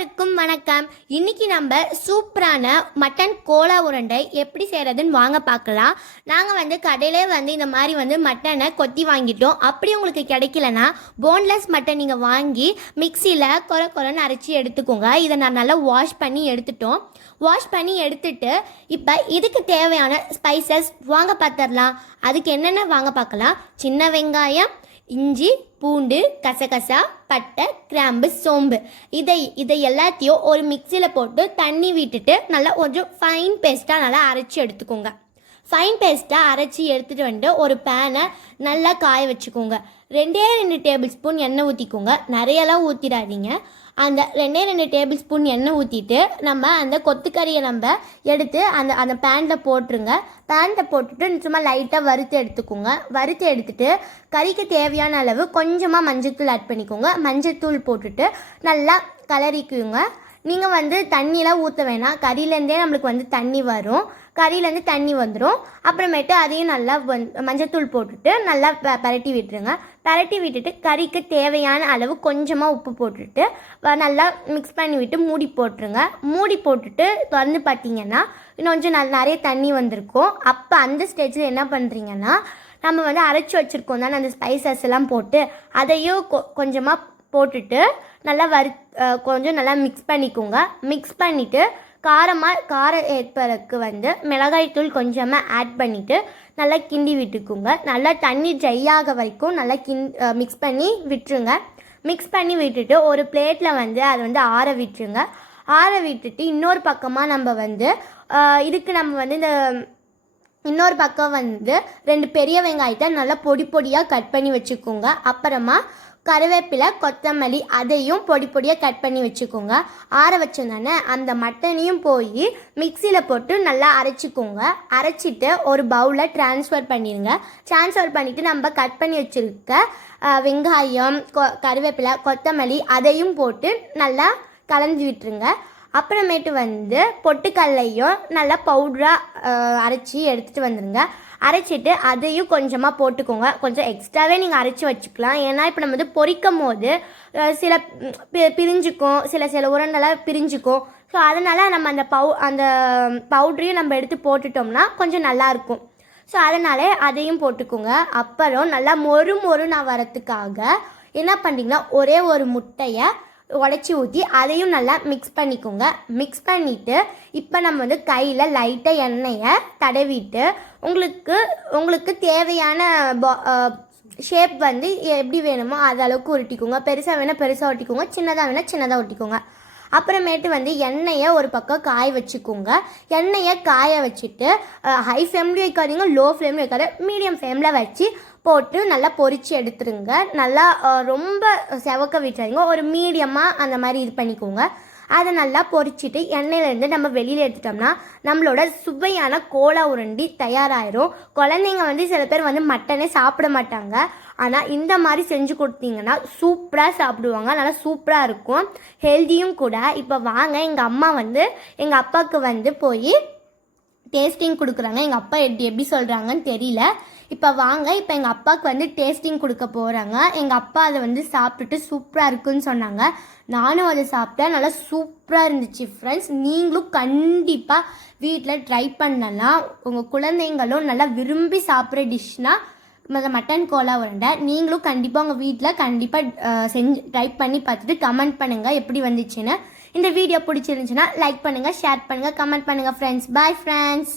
எல்லாருக்கும் வணக்கம். இன்னைக்கு நம்ம சூப்பரான மட்டன் கோலா உருண்டை எப்படி செய்கிறதுன்னு வாங்க பார்க்கலாம். நாங்கள் கடையிலே இந்த மாதிரி மட்டனை கொத்தி வாங்கிட்டோம். அப்படி உங்களுக்கு கிடைக்கலனா போன்லெஸ் மட்டன் நீங்கள் வாங்கி மிக்சியில் கொரன்னு அரைச்சி எடுத்துக்கோங்க. இதை நான் நல்லா வாஷ் பண்ணி எடுத்துட்டோம். வாஷ் பண்ணி எடுத்துட்டு இப்போ இதுக்கு தேவையான ஸ்பைசஸ் வாங்க பார்த்துடலாம். அதுக்கு என்னென்ன வாங்க பார்க்கலாம். சின்ன வெங்காயம், இஞ்சி, பூண்டு, கசகசா, பட்டை, கிராம்பு, சோம்பு இதை எல்லாத்தையும் ஒரு மிக்சியில் போட்டு தண்ணி விட்டுட்டு நல்லா கொஞ்சம் ஃபைன் பேஸ்ட்டாக நல்லா அரைச்சி எடுத்துக்கோங்க. ஃபைன் பேஸ்ட்டாக அரைச்சி எடுத்துகிட்டு ஒரு பேனை நல்லா காய வச்சுக்கோங்க. 2 டேபிள் ஸ்பூன் எண்ணெய் ஊற்றிக்கோங்க. நிறையெல்லாம் ஊற்றிடாதீங்க. அந்த 2 டேபிள் ஸ்பூன் எண்ணெய் ஊற்றிட்டு நம்ம அந்த கொத்துக்கறியை நம்ம எடுத்து அந்த பேனில் போட்டுருங்க. பேனில் போட்டுட்டு சும்மா லைட்டாக வறுத்து எடுத்துக்கோங்க. வறுத்து எடுத்துட்டு கறிக்கு தேவையான அளவு கொஞ்சமாக மஞ்சள்தூள் ஆட் பண்ணிக்கோங்க. மஞ்சள்தூள் போட்டுட்டு நல்லா கலரிக்குங்க. நீங்கள் தண்ணியெலாம் ஊற்ற வேணாம். கறியிலேருந்தே நம்மளுக்கு தண்ணி வரும். கறியிலேருந்து தண்ணி வந்துடும். அப்புறமேட்டு அதையும் நல்லா மஞ்சத்தூள் போட்டுட்டு நல்லா பரட்டி விட்டுருங்க. பரட்டி விட்டுட்டு கறிக்கு தேவையான அளவு கொஞ்சமாக உப்பு போட்டுட்டு நல்லா மிக்ஸ் பண்ணி விட்டு மூடி போட்டுருங்க. மூடி போட்டுட்டு திறந்து பார்த்தீங்கன்னா இன்னும் கொஞ்சம் நிறைய தண்ணி வந்திருக்கும். அப்போ அந்த ஸ்டேஜில் என்ன பண்ணுறீங்கன்னா நம்ம அரைச்சி வச்சுருக்கோம் தானே அந்த ஸ்பைசஸ் எல்லாம் போட்டு அதையும் கொஞ்சமாக போட்டுட்டு நல்லா கொஞ்சம் நல்லா மிக்ஸ் பண்ணிக்கோங்க. மிக்ஸ் பண்ணிவிட்டு காரம் ஏற்பதற்கு மிளகாய்த்தூள் கொஞ்சமாக ஆட் பண்ணிவிட்டு நல்லா கிண்டி விட்டுக்குங்க. நல்லா தண்ணி ட்ரை ஆக வரைக்கும் நல்லா மிக்ஸ் பண்ணி விட்டுருங்க. மிக்ஸ் பண்ணி விட்டுட்டு ஒரு பிளேட்டில் அதை ஆற விட்டுருங்க. ஆற விட்டுட்டு இன்னொரு பக்கமாக நம்ம இதுக்கு நம்ம இந்த இன்னொரு பக்கம் 2 பெரிய வெங்காயத்தை நல்லா பொடியாக கட் பண்ணி வச்சுக்கோங்க. அப்புறமா கருவேப்பிலை, கொத்தமல்லி அதையும் பொடியாக கட் பண்ணி வச்சுக்கோங்க. ஆற வச்சோந்தானே அந்த மட்டனையும் போய் மிக்சியில் போட்டு நல்லா அரைச்சிக்கோங்க. அரைச்சிட்டு ஒரு பவுலில் ட்ரான்ஸ்ஃபர் பண்ணிடுங்க. ட்ரான்ஸ்ஃபர் பண்ணிவிட்டு நம்ம கட் பண்ணி வச்சுருக்க வெங்காயம், கருவேப்பிலை, கொத்தமல்லி அதையும் போட்டு நல்லா கலந்து விட்டுருங்க. அப்புறமேட்டு பொட்டுக்கல்லையும் நல்லா பவுடராக அரைச்சி எடுத்துகிட்டு வந்துடுங்க. அரைச்சிட்டு அதையும் கொஞ்சமாக போட்டுக்கோங்க. கொஞ்சம் எக்ஸ்ட்ராவே நீங்கள் அரைச்சி வச்சுக்கலாம். ஏன்னா இப்போ நம்ம பொரிக்கும் போது சில பிரிஞ்சுக்கும், சில உருண்டெல்லாம் பிரிஞ்சுக்கும். ஸோ அதனால் நம்ம அந்த பவுடரையும் நம்ம எடுத்து போட்டுட்டோம்னா கொஞ்சம் நல்லாயிருக்கும். ஸோ அதனாலே அதையும் போட்டுக்கோங்க. அப்புறம் நல்லா மொறு வரத்துக்காக என்ன பண்ணிங்கன்னா ஒரே ஒரு முட்டையை உடச்சி ஊற்றி அதையும் நல்லா மிக்ஸ் பண்ணிக்கோங்க. மிக்ஸ் பண்ணிவிட்டு இப்போ நம்ம கையில் லைட்டாக எண்ணெயை தடவிட்டு உங்களுக்கு தேவையான ஷேப் எப்படி வேணுமோ அது அளவுக்கு உருட்டிக்கோங்க. பெருசாக வேணால் பெருசாக ஒட்டிக்கோங்க, சின்னதாக வேணால் சின்னதாக ஒட்டிக்கோங்க. அப்புறமேட்டு எண்ணெயை ஒரு பக்கம் காய வச்சுக்கோங்க. எண்ணெயை காய வச்சுட்டு ஹை ஃப்ளேம்லேயும் வைக்காதீங்க, லோ ஃப்ளேம்லேயும் வைக்காத, மீடியம் ஃப்ளேமில் வச்சு போட்டு நல்லா பொரித்து எடுத்துருங்க. நல்லா ரொம்ப செவக்க விட்டுறாதீங்க, ஒரு மீடியமாக அந்த மாதிரி இது பண்ணிக்கோங்க. அதை நல்லா பொரிச்சிட்டு எண்ணெயிலேருந்து நம்ம வெளியில் எடுத்துட்டோம்னா நம்மளோட சுவையான கோலா உருண்டி தயாராகிடும். குழந்தைங்க சில பேர் மட்டனே சாப்பிட மாட்டாங்க. ஆனால் இந்த மாதிரி செஞ்சு கொடுத்தீங்கன்னா சூப்பராக சாப்பிடுவாங்க. நல்லா சூப்பராக இருக்கும், ஹெல்த்தியும் கூட. இப்போ வாங்க, எங்கள் அம்மா எங்கள் அப்பாவுக்கு போய் டேஸ்டிங் கொடுக்குறாங்க. எங்கள் அப்பா எப்படி சொல்கிறாங்கன்னு தெரியல. இப்போ வாங்க, இப்போ எங்கள் அப்பாவுக்கு டேஸ்டிங் கொடுக்க போகிறாங்க. எங்கள் அப்பா அதை சாப்பிட்டுட்டு சூப்பராக இருக்குன்னு சொன்னாங்க. நானும் அதை சாப்பிட்டேன், நல்லா சூப்பராக இருந்துச்சு. ஃப்ரெண்ட்ஸ், நீங்களும் கண்டிப்பாக வீட்டில் ட்ரை பண்ணலாம். உங்கள் குழந்தைங்களும் நல்லா விரும்பி சாப்பிட்ற டிஷ்னால் மட்டன் கோலா உருண்டை. நீங்களும் கண்டிப்பாக உங்கள் வீட்டில் கண்டிப்பாக செஞ்சு ட்ரை பண்ணி பார்த்துட்டு கமெண்ட் பண்ணுங்கள் எப்படி வந்துச்சுன்னு. இந்த வீடியோ பிடிச்சிருந்துச்சுன்னா லைக் பண்ணுங்கள், ஷேர் பண்ணுங்கள், கமெண்ட் பண்ணுங்கள் ஃப்ரெண்ட்ஸ். Bye friends.